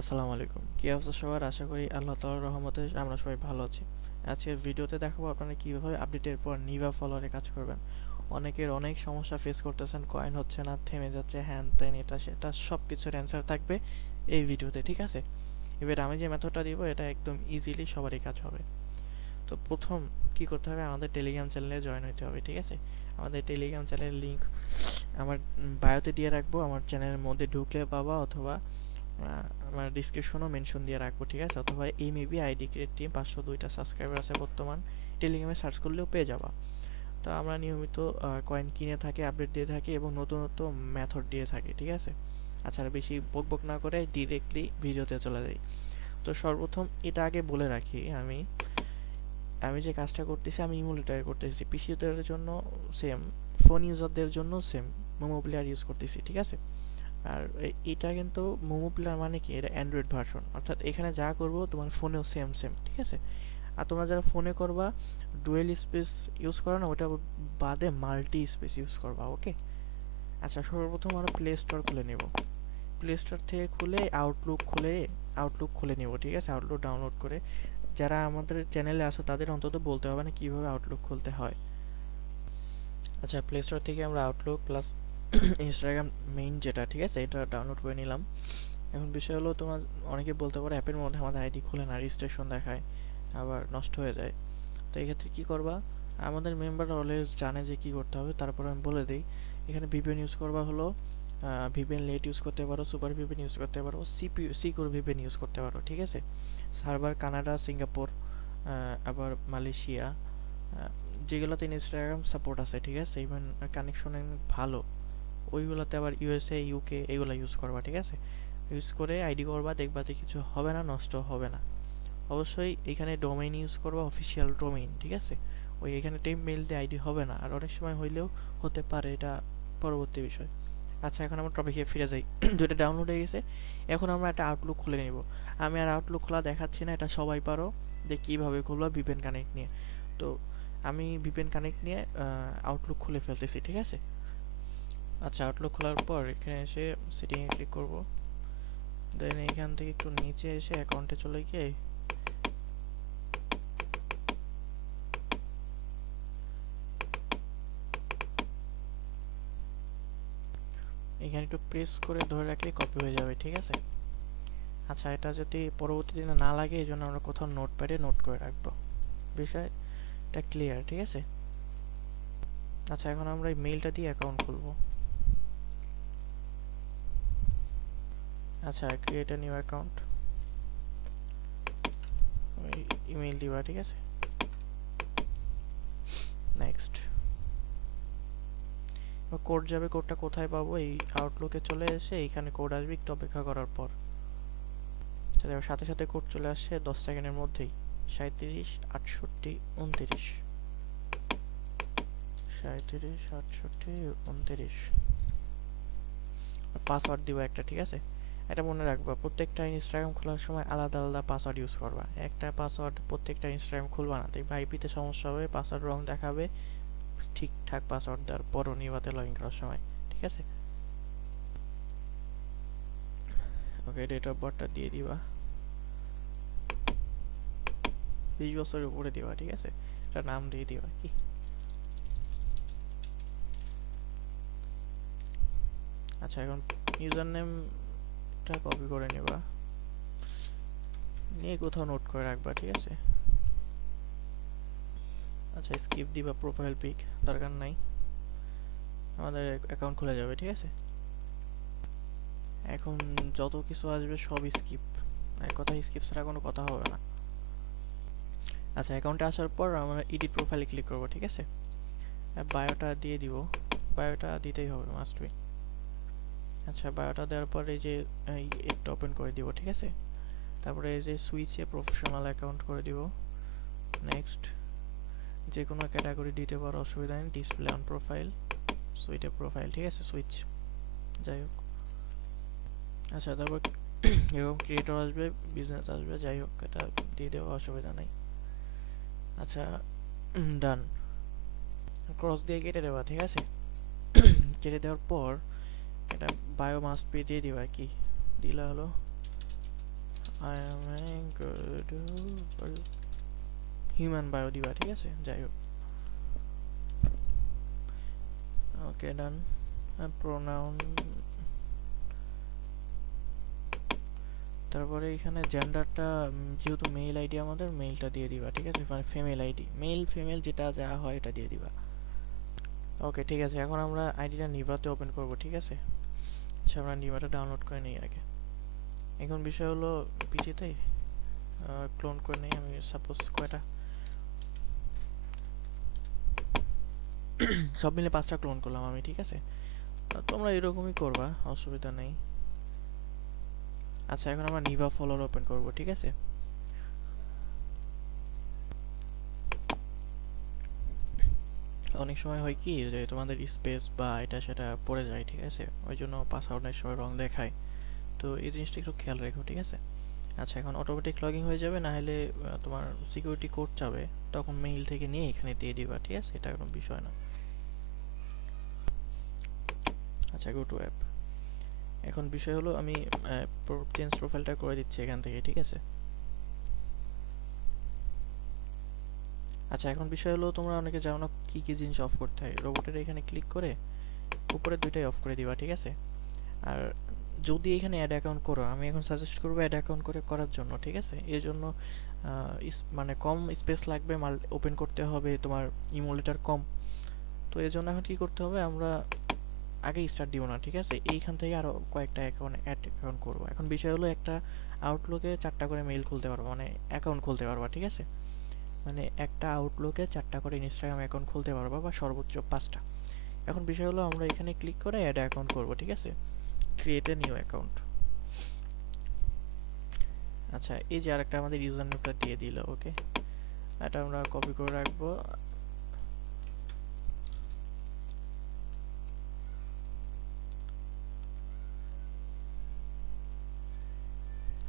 আসসালামু আলাইকুম। কি অবস্থা সবার? আশা করি আল্লাহ তাআলার রহমতে আমরা সবাই ভালো আছি। আজকের ভিডিওতে দেখাবো আপনারা কিভাবে আপডেটের পর নিভা ফলোয়ারে কাজ করবেন। অনেকের অনেক সমস্যা ফেস করতেছেন, কয়েন হচ্ছে না, থেমে যাচ্ছে, হ্যান ত্যান এটা সেটা সব কিছুর অ্যান্সার থাকবে এই ভিডিওতে, ঠিক আছে? এবার আমি যে মেথডটা দিব এটা একদম ইজিলি সবারই কাজ হবে। তো প্রথম কি করতে হবে, আমাদের টেলিগ্রাম চ্যানেলে জয়েন হতে হবে, ঠিক আছে? আমাদের টেলিগ্রাম চ্যানেলের লিঙ্ক আমার বায়োতে দিয়ে রাখবো। আমার চ্যানেলের মধ্যে ঢুকলে পাবা, অথবা আমার ডিসক্রিপশনও মেনশন দিয়ে রাখবো, ঠিক আছে? অথবা এমইবি আইডি ক্রিয়েট টিম 502টা সাবস্ক্রাইবার আছে বর্তমান, টেলিগ্রামে সার্চ করলেও পেয়ে যাবা। তো আমরা নিয়মিত কয়েন কিনে থাকি, আপডেট দিয়ে থাকি এবং নতুনত্ব মেথড দিয়ে থাকি, ঠিক আছে? আচ্ছা, আর বেশি বকবক না করে ডিরেক্টলি ভিডিওতে চলে যাই। তো সর্বপ্রথম এটা আগে বলে রাখি, আমি আমি যে কাজটা করতেছি আমি ইমুলেটরে করতেছি। পিসি ইউজারদের জন্য সেম, ফোন ইউজারদের জন্য সেম, মোমো প্লেয়ার ইউজ করতেছি, ঠিক আছে? আর এটা কিন্তু মোমো প্লেয়ার মানে কি, এটা অ্যান্ড্রয়েড ভার্সন, অর্থাৎ এখানে যা করবো তোমার ফোনেও সেম সেম, ঠিক আছে? আর তোমরা যারা ফোনে করবা ডুয়েল স্পেস ইউজ করো না, ওটা বাদে মাল্টি স্পেস ইউজ করবা, ওকে? আচ্ছা, সর্বপ্রথম আমরা প্লে স্টোর খুলে নেব। প্লে স্টোর থেকে খুলে আউটলুক খুলে নেব, ঠিক আছে? আউটলুক ডাউনলোড করে যারা আমাদের চ্যানেলে আসো তাদের অন্তত বলতে হবে না কীভাবে আউটলুক খুলতে হয়। আচ্ছা, প্লে স্টোর থেকে আমরা আউটলুক প্লাস ইনস্টাগ্রাম মেইন যেটা, ঠিক আছে, এটা ডাউনলোড করে নিলাম। এখন বিষয় হলো, তোমার অনেকে বলতে পারো অ্যাপের মধ্যে আমাদের আইডি খুলে না, রেজিস্ট্রেশন দেখায়, আবার নষ্ট হয়ে যায়। তো এই ক্ষেত্রে কী করবা, আমাদের মেম্বার অলওয়েজ জানে যে কী করতে হবে, তারপর আমি বলে দিই। এখানে ভিপিএন ইউজ করবা হলো, ভিপিএন লেট ইউজ করতে পারো, সুপার ভিপিএন ইউজ করতে পারো, সিকিউর ভিপিএন ইউজ করতে পারো, ঠিক আছে? সার্ভার কানাডা, সিঙ্গাপুর, আবার মালয়েশিয়া, যেগুলোতে ইনস্টাগ্রাম সাপোর্ট আছে, ঠিক আছে, ইভেন কানেকশন ভালো, ওইগুলোতে আবার ইউএসএ, ইউকে এগুলো ইউজ করবা, ঠিক আছে? ইউজ করে আইডি করবা, দেখবা যে কিছু হবে না, নষ্ট হবে না। অবশ্যই এখানে ডোমেইন ইউজ করবা, অফিসিয়াল ডোমেইন, ঠিক আছে? ওই এখানে টেম মেইল দিয়ে আইডি হবে না, আর অনেক সময় হইলেও হতে পারে, এটা পরবর্তী বিষয়। আচ্ছা, এখন আমরা টপিকে ফিরে যাই। যেটা ডাউনলোড হয়ে গেছে, এখন আমরা একটা আউটলুক খুলে নিব। আমি আর আউটলুক খোলা দেখাচ্ছি না, এটা সবাই পারো যে কীভাবে খুলবা ভিপিএন কানেক্ট নিয়ে। তো আমি ভিপিএন কানেক্ট নিয়ে আউটলুক খুলে ফেলতেছি, ঠিক আছে? আচ্ছা, আউটলুক খোলার পর এখানে এসে সেটিংয়ে ক্লিক করব। দেন এখান থেকে একটু নিচে এসে অ্যাকাউন্টে চলে গিয়ে এখানে একটু প্রেস করে ধরে রাখলে কপি হয়ে যাবে, ঠিক আছে? আচ্ছা, এটা যদি পরবর্তী দিনে না লাগে এই জন্য আমরা কোথাও নোটপ্যাডে নোট করে রাখবো। বিষয়টা ক্লিয়ার, ঠিক আছে? আচ্ছা, এখন আমরা এই মেইলটা দিয়ে অ্যাকাউন্ট খুলবো। আচ্ছা, ক্রিয়েট আ নিউ অ্যাকাউন্ট, ওই ইমেইল দিবা, ঠিক আছে? নেক্সট কোড যাবে, কোডটা কোথায় পাবো? এই আউটলুকে চলে এসে এইখানে কোড আসবে, একটু অপেক্ষা করার পর সাথে সাথে কোড চলে আসছে 10 সেকেন্ডের মধ্যেই। 37 68 29, 37 68 29। পাসওয়ার্ড দিবা একটা, ঠিক আছে? এটা মনে রাখবা, প্রত্যেকটা ইনস্টাগ্রাম খোলার সময় আলাদা আলাদা পাসওয়ার্ড ইউজ করবা। একটা পাসওয়ার্ড প্রত্যেকটা ইনস্টাগ্রাম খুলবা না, দেখবা আইপিতে সমস্যা হবে, পাসওয়ার্ড রং দেখাবে। ঠিকঠাক পাসওয়ার্ড দেওয়ার পরও নিবাতে লগ ইন করার সময়, ঠিক আছে? ওকে, ডেট অফ বার্থটা দিয়ে দিবা, 20 বছরের উপরে দিবা, ঠিক আছে? একটা নাম দিয়ে দিবা, কি? আচ্ছা, এখন ইউজার নেমটা কপি করে নেবা, নিয়ে কোথাও নোট করে রাখবা, ঠিক আছে? আচ্ছা, স্কিপ দিবা, প্রোফাইল পিক দরকার নাই, আমাদের অ্যাকাউন্ট খুলে যাবে, ঠিক আছে? এখন যত কিছু আসবে সব স্কিপ, এক কথা স্কিপ ছাড়া কোনো কথা হবে না। আচ্ছা, অ্যাকাউন্টে আসার পর আমরা এডিট প্রোফাইলে ক্লিক করব, ঠিক আছে? বায়োটা দিয়ে দিব, বায়োটা দিতেই হবে, মাস্ট বি। আচ্ছা, বায়োটা দেওয়ার পর এই যে এটা ওপেন করে দিব, ঠিক আছে? তারপরে এই যে সুইচে প্রফেশনাল অ্যাকাউন্ট করে দিব। নেক্সট, যে কোনো ক্যাটাগরি দিতে পারো, অসুবিধা নেই। ডিসপ্লে অন প্রোফাইল, সুইটে প্রোফাইল, ঠিক আছে? সুইচ, যাই হোক। আচ্ছা, তারপর এরকম ক্রিয়েটর আসবে, বিজনেস আসবে, যাই হোক, এটা দিয়ে দেওয়া, অসুবিধা নেই। আচ্ছা, ডান। ক্রস দিয়ে কেটে দেওয়া, ঠিক আছে? কেটে দেওয়ার পর এটা বায়ো মাস্ট বি দিয়ে দিবা, কি দিলা হলো I M a good human bio দিবা, ঠিক আছে? যাই হোক, ওকে ডান। প্রোনাউন, তারপরে এখানে জেন্ডারটা যেহেতু মেল আইডি আমাদের, মেলটা দিয়ে দিবা, ঠিক আছে? মানে ফিমেল আইডি, মেল ফিমেল যেটা যা হয় এটা দিয়ে দিবা। ওকে ঠিক আছে, এখন আমরা আইডিটা নিভাতে ওপেন করব, ঠিক আছে? আচ্ছা, আমরা নিভাটা ডাউনলোড করে নিই আগে। এখন বিষয় হলো পিসিতে ক্লোন করে নিই আমি। সাপোজ কয়টা, সব মিলে 5টা ক্লোন করলাম আমি, ঠিক আছে? তোমরা এরকমই করবা, অসুবিধা নেই। আচ্ছা, এখন আমরা নিভা ফলোয়ার ওপেন করব, ঠিক আছে? অনেক সময় হয় কি যে তোমাদের স্পেস বা এটা সেটা পড়ে যায়, ঠিক আছে? ওই জন্য পাসওয়ার্ডের সময় রং দেখায়, তো এই জিনিসটা একটু খেয়াল রেখো, ঠিক আছে? আচ্ছা, এখন অটোমেটিক লগইন হয়ে যাবে, না হলে তোমার সিকিউরিটি কোড যাবে, তখন মেইল থেকে নিয়ে এখানে দিয়ে দিবা, ঠিক আছে? এটা কোনো বিষয় না। আচ্ছা, গো টু অ্যাপ। এখন বিষয় হলো আমি চেঞ্জ প্রোফাইলটা করে দিচ্ছি এখান থেকে, ঠিক আছে? আচ্ছা, এখন বিষয় হলো তোমরা অনেকে জানো না কি কি জিনিস অফ করতে হয়। রোবটের এখানে ক্লিক করে উপরে দুইটাই অফ করে দিবা, ঠিক আছে? আর যদি এখানে অ্যাড অ্যাকাউন্ট করো, আমি এখন সাজেস্ট করবো অ্যাড অ্যাকাউন্ট করার জন্য, ঠিক আছে? এর জন্য মানে কম স্পেস লাগবে, মাল ওপেন করতে হবে, তোমার ইমোলিটার কম। তো এর জন্য এখন কি করতে হবে, আমরা আগে স্টার্ট দিব না, ঠিক আছে? এইখান থেকে আরো কয়েকটা অ্যাকাউন্ট অ্যাড অ্যাকাউন্ট করবো। এখন বিষয় হলো একটা আউটলুকে 4টা করে মেইল খুলতে পারবো, মানে অ্যাকাউন্ট খুলতে পারবা, ঠিক আছে? মানে একটা আউটলুকে 4টা করে ইনস্টাগ্রাম অ্যাকাউন্ট খুলতে পারবা, বা সর্বোচ্চ 5টা। এখন বিষয় হলো আমরা এখানে ক্লিক করে অ্যাড অ্যাকাউন্ট করব, ঠিক আছে? Create a new account. আচ্ছা, এই যে আরেকটা আমাদের ইউজার নেমটা দিয়ে দিল, ওকে? এটা আমরা কপি করে রাখবো।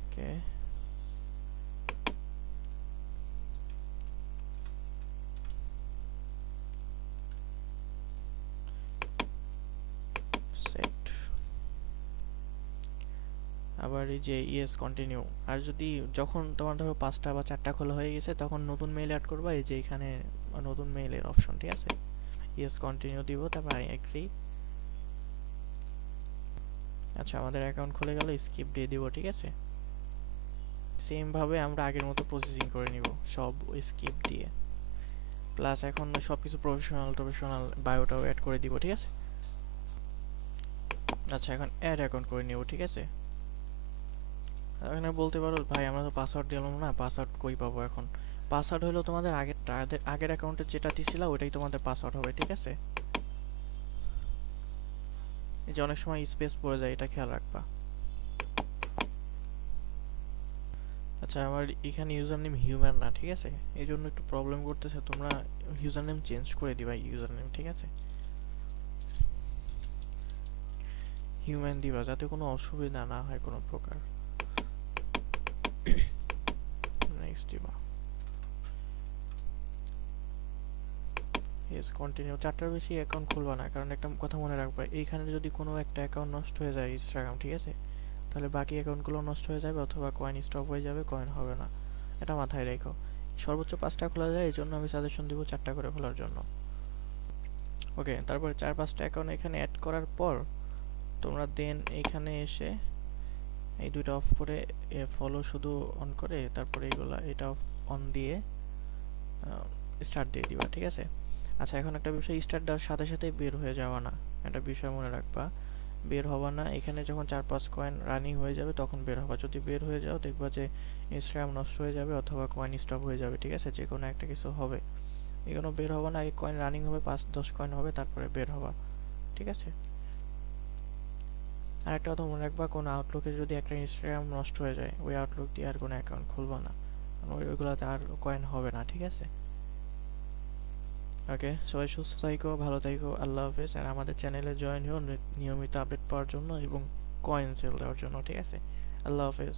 ওকে, সেট। আবার এই যে ইয়েস কন্টিনিউ। আর যদি যখন তোমার ধরো 5টা বা 4টা খোলা হয়ে গেছে, তখন নতুন মেইল অ্যাড করবা, এই যে এখানে নতুন মেইলের অপশন, ঠিক আছে? ইয়েস কন্টিনিউ দিব, তারপর আই এগ্রি। আচ্ছা, আমাদের অ্যাকাউন্ট খুলে গেল, স্কিপ দিয়ে দিব, ঠিক আছে? সেম ভাবে আমরা আগের মতো প্রসেসিং করে নিব, সব স্কিপ দিয়ে। প্লাস এখন সবকিছু প্রফেশনাল বায়োটাও অ্যাড করে দিব, ঠিক আছে? আচ্ছা, এখন অ্যাড অ্যাকাউন্ট করে নিব, ঠিক আছে? এখানে বলতে পারো ভাই আমরা তো পাসওয়ার্ড দিলাম না, পাসওয়ার্ড কই পাবো এখন? পাসওয়ার্ড হলো তোমাদের আগের অ্যাকাউন্টে যেটা দিছিলা ওইটাই তোমাদের পাসওয়ার্ড হবে, ঠিক আছে? এই যে অনেক সময় স্পেস পড়ে যায়, এটা খেয়াল রাখবা। আচ্ছা, আমার এখানে ইউজার নেম হিউম্যান না, ঠিক আছে? এই জন্য একটু প্রবলেম করতেছে, তোমরা ইউজার নেম চেঞ্জ করে দিবা, ইউজার নেম, ঠিক আছে? হিউম্যান দিবা, যাতে কোনো অসুবিধা না হয় কোনো প্রকার। নেক্সট দিবা, ইয়েস কন্টিনিউ। 4টার বেশি অ্যাকাউন্ট খুলবা না, কারণ একটা কথা মনে রাখবা, এইখানে যদি কোনো একটা অ্যাকাউন্ট নষ্ট হয়ে যায় ইনস্টাগ্রাম, ঠিক আছে? তাহলে বাকি অ্যাকাউন্টগুলো নষ্ট হয়ে যাবে, অথবা কয়েন স্টপ হয়ে যাবে, কয়েন হবে না। এটা মাথায় রেখো। সর্বোচ্চ 5টা খোলা যায়, এই জন্য আমি সাজেশন দিব 4টা করে খোলার জন্য। ওকে, তারপরে 4-5টা অ্যাকাউন্ট এখানে অ্যাড করার পর তোমরা দেন এইখানে এসে এই দুইটা অফ করে, ফলো শুধু অন করে, তারপরে এটা অন দিয়ে স্টার্ট দিয়ে দিবা, ঠিক আছে? আচ্ছা, এখন একটা বিষয়, স্টার্ট দেওয়ার সাথে সাথে বের হয়ে যাওয়া না, একটা বিষয় মনে রাখবা। বের হবা না, এখানে যখন 4-5 কয়েন রানিং হয়ে যাবে তখন বের হবা। যদি বের হয়ে যাও, দেখবা যে ইনস্টাগ্রাম নষ্ট হয়ে যাবে অথবা কয়েন স্টপ হয়ে যাবে, ঠিক আছে? যে কোনো একটা কিছু হবে। এগুলো বের হবা না, আগে কয়েন রানিং হবে, 5-10 কয়েন হবে, তারপরে বের হবা, ঠিক আছে? আর একটা কথা মনে রাখবা, কোনো আউটলুকে যদি একটা ইনস্টাগ্রাম নষ্ট হয়ে যায়, ওই আউটলুক দিয়ে আর কোনো অ্যাকাউন্ট খুলবা না, ওইগুলোতে আর কয়েন হবে না, ঠিক আছে? ওকে, সবাই সুস্থ থাকো, ভালো থাকো, আল্লাহ হাফেজ। আর আমাদের চ্যানেলে জয়েন হও নিয়মিত আপডেট পাওয়ার জন্য এবং কয়েন সেল দেওয়ার জন্য, ঠিক আছে? আল্লাহ হাফেজ।